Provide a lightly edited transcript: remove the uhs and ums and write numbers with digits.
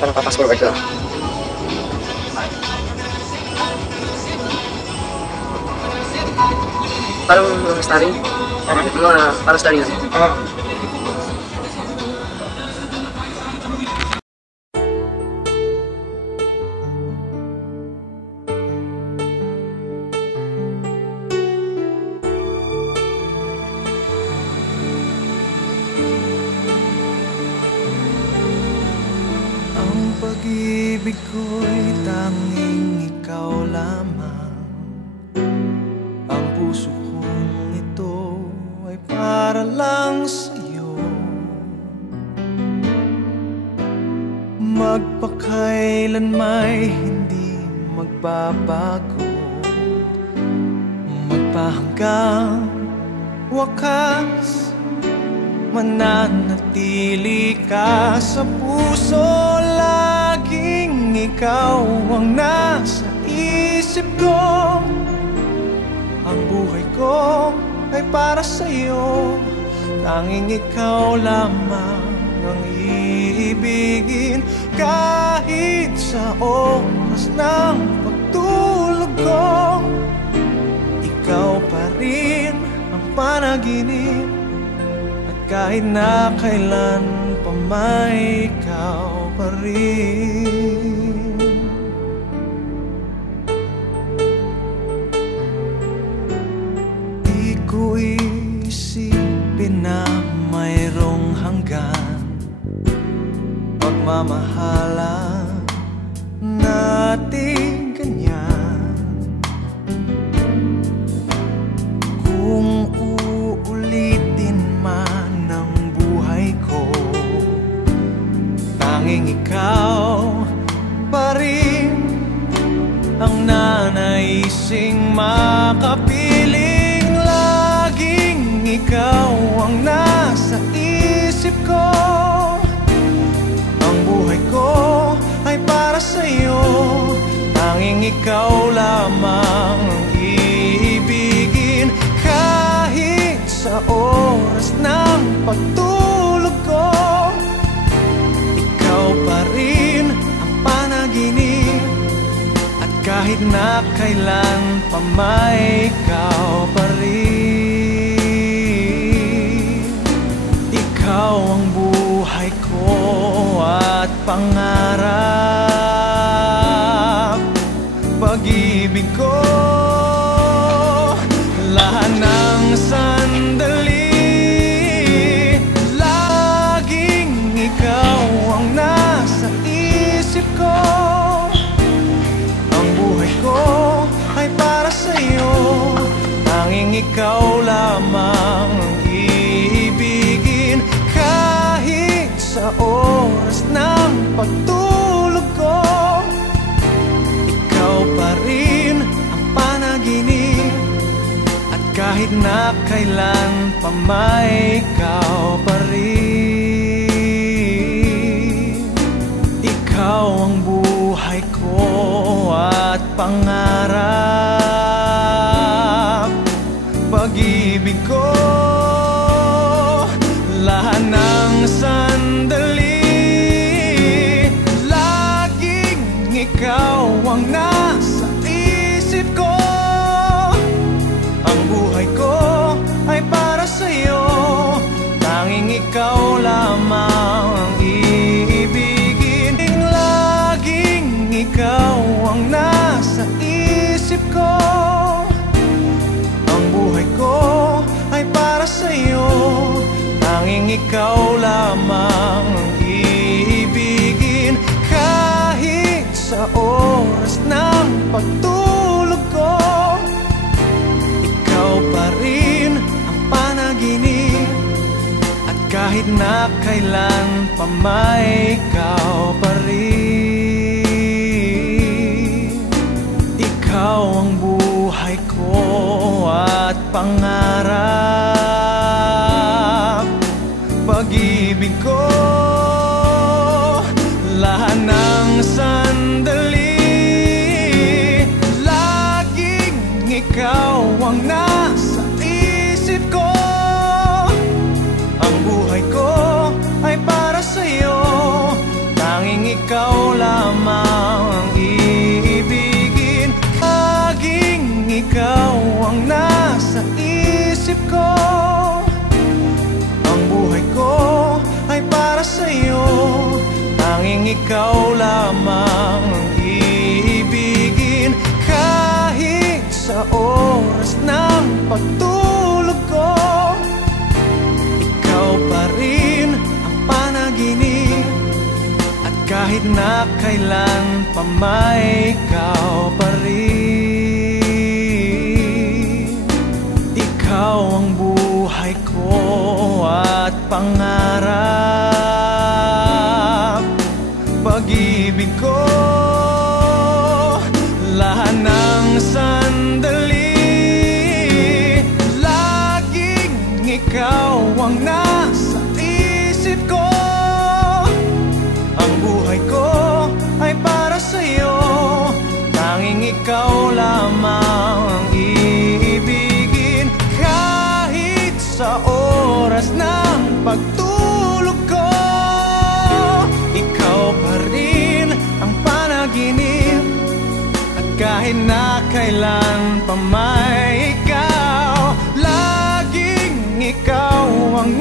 Parang pa-fast forward ko lang. Parang starring? Parang starring lang. Pag-ibig ko'y tanging ikaw lamang. Ang puso kong ito ay para lang sa'yo. Magpakailan may hindi magbabago, magpahanggang wakas. Mananatili ka sa puso, laging ikaw ang nasa isip ko. Ang buhay ko ay para sa'yo, tanging ikaw lamang ang iibigin. Kahit sa oras ng pagtulog ko, ikaw pa rin ang panaginip. Kahit na kailan pa may ikaw pa rin. Di ko isipin na mayroong hanggan pagmamahalan natin ganyan. Kung uulitin man tanging ikaw pa rin ang nanaising makapiling. Laging ikaw ang nasa isip ko. Ang buhay ko ay para sa'yo, tanging ikaw lamang ang iibigin. Kahit sa oras ng pagtulog ko, ikaw pa rin ang panaginip. At kahit na kailan pa may ikaw pa rin. Ikaw ang buhay ko at pangarap, pag-ibig ko. Lahat ng sandali, ikaw ang nasa isip ko. Ang buhay ko ay para sa'yo, tanging ikaw lamang ang iibigin. Kahit sa oras ng pagtulog ko, ikaw pa rin ang panaginip. At kahit na kailan pa may ikaw pa rin. Ikaw ang buhay ko at pangarap, pag-ibig ko. Lahat ng sandali, laging ikaw ang nasa isip ko. Ang buhay ko ay para sa'yo, tanging ikaw lamang ang iibigin. Laging ikaw ang nasa isip ko. Ang buhay ko ay para sa'yo, tanging ikaw lamang ang iibigin. Kahit sa oras ng pagtulog ko, ikaw pa rin ang panaginip. At kahit na kailan pa may ikaw pa rin. Ikaw ang buhay ko at pangarap, pag-ibig ko. Lahat ng sandali, laging ikaw ang nasa isip ko. Ang buhay ko ay para sa'yo, tanging ikaw ikaw lamang ang iibigin. Laging ikaw ang nasa isip ko. Ang buhay ko ay para sa'yo. Tanging ikaw lamang ang iibigin. Kahit sa oras ng pagtulog ko, ikaw pa rin ang panaginip. At kahit na kailan pa may ikaw pa rin. Ikaw ang buhay ko at pangarap, pag-ibig ko. Lahat ng sandali, laging ikaw ang nasa isip ko. Ang buhay ko ay para sa'yo. Tanging ikaw lamang ang iibigin. Kahit sa oras ng pagtulog ko, ikaw pa rin ang panaginip. At kahit na kailan pa may ikaw, laging ikaw ang